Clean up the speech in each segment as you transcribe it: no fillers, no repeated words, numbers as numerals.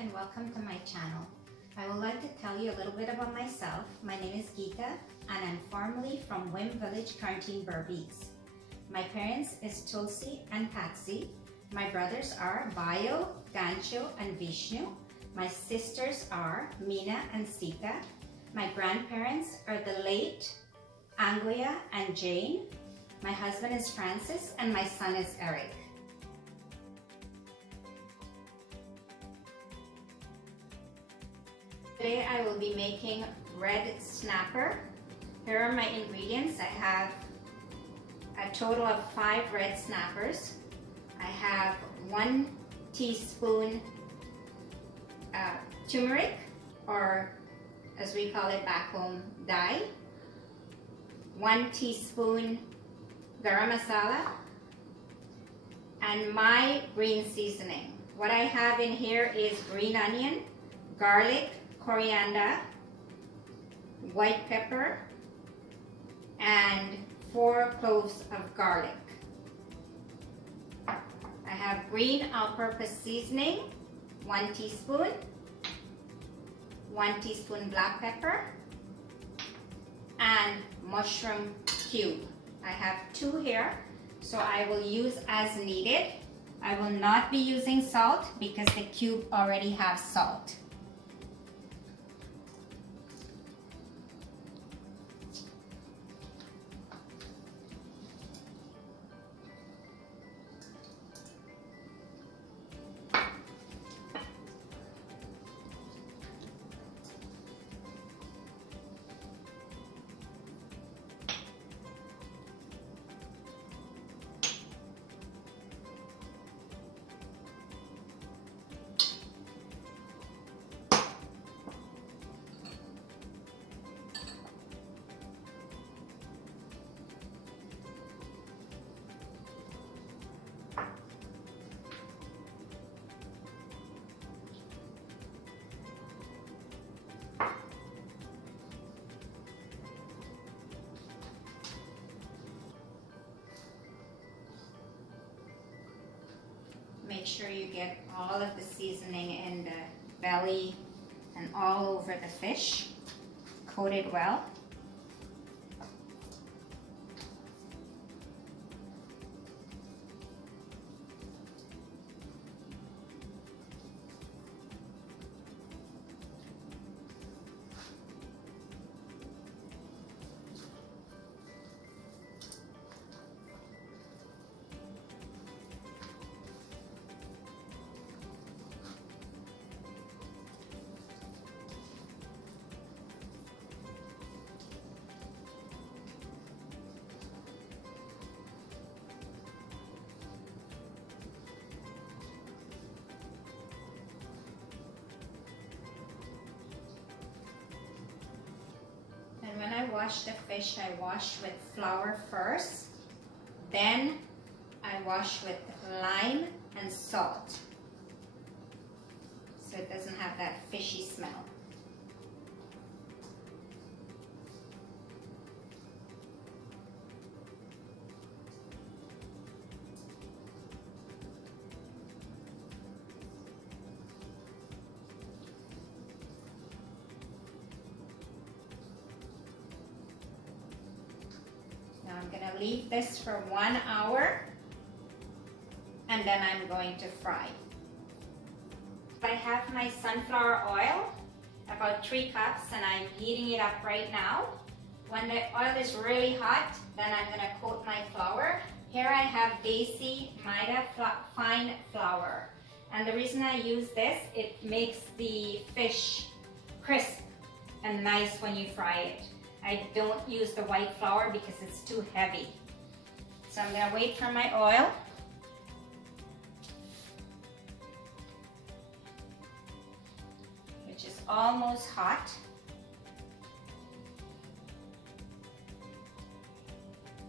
and welcome to my channel. I would like to tell you a little bit about myself. My name is Geeta and I'm formerly from Wim Village, Quarantine, Berbice. My parents is Tulsi and Patsy. My brothers are Bayo, Gancho and Vishnu. My sisters are Meena and Sita. My grandparents are the late Anguya and Jane. My husband is Francis and my son is Eric. Today I will be making red snapper. Here are my ingredients. I have a total of 5 red snappers. I have 1 teaspoon turmeric, or as we call it back home, dye. 1 teaspoon garam masala, and my green seasoning. What I have in here is green onion, garlic, coriander, white pepper, and 4 cloves of garlic. I have green all-purpose seasoning, 1 teaspoon, 1 teaspoon black pepper, and mushroom cube. I have 2 here, so I will use as needed. I will not be using salt because the cube already has salt. Make sure you get all of the seasoning in the belly and all over the fish. Coat it well. And when I wash the fish, I wash with flour first, then I wash with lime and salt, so it doesn't have that fishy smell. I'm going to leave this for 1 hour and then I'm going to fry. I have my sunflower oil, about 3 cups, and I'm heating it up right now. When the oil is really hot, then I'm going to coat my flour. Here I have Disie Maida fine flour, and the reason I use this, it makes the fish crisp and nice when you fry it. I don't use the white flour because it's too heavy. So I'm going to wait for my oil. Which is almost hot.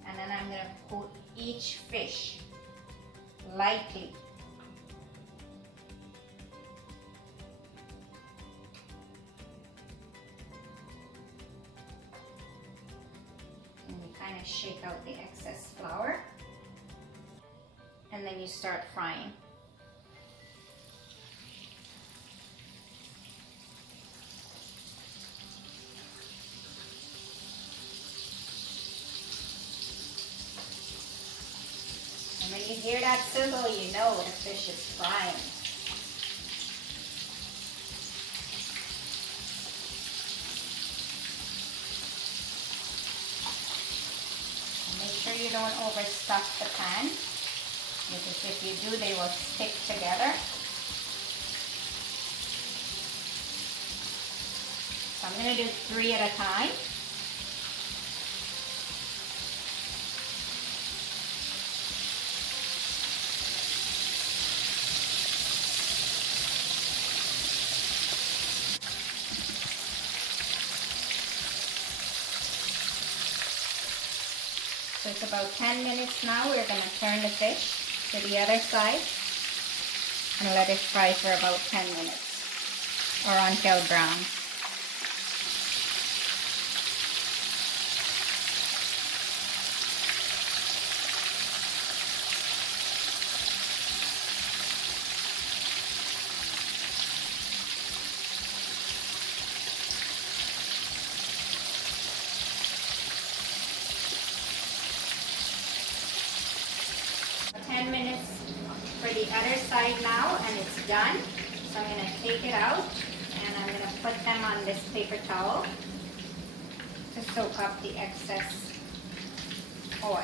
And then I'm going to coat each fish lightly. Kind of shake out the excess flour, and then you start frying. you hear that sizzle, you know the fish is frying. Make sure you don't overstuff the pan, because if you do, they will stick together. So I'm going to do 3 at a time. So it's about 10 minutes now. We're going to turn the fish to the other side and let it fry for about 10 minutes or until brown. For the other side now, and it's done. So I'm going to take it out and I'm going to put them on this paper towel to soak up the excess oil.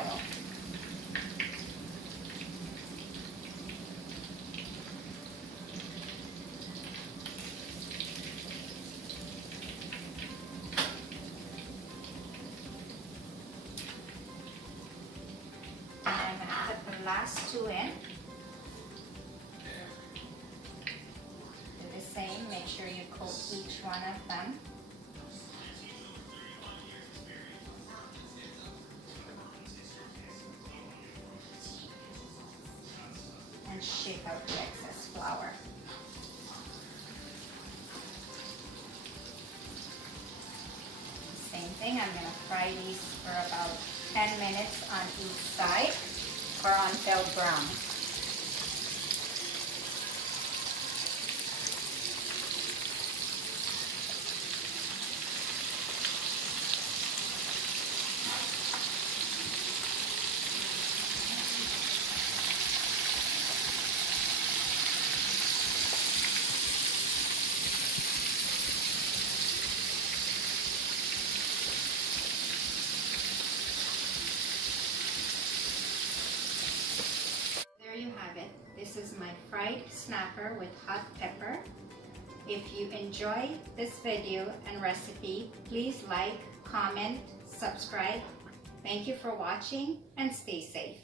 And I'm going to put the last 2 in. Same, make sure you coat each one of them. And shake out the excess flour. Same thing, I'm going to fry these for about 10 minutes on each side or until brown. You have it. This is my fried snapper with hot pepper. If you enjoy this video and recipe, please like, comment, subscribe. Thank you for watching and stay safe.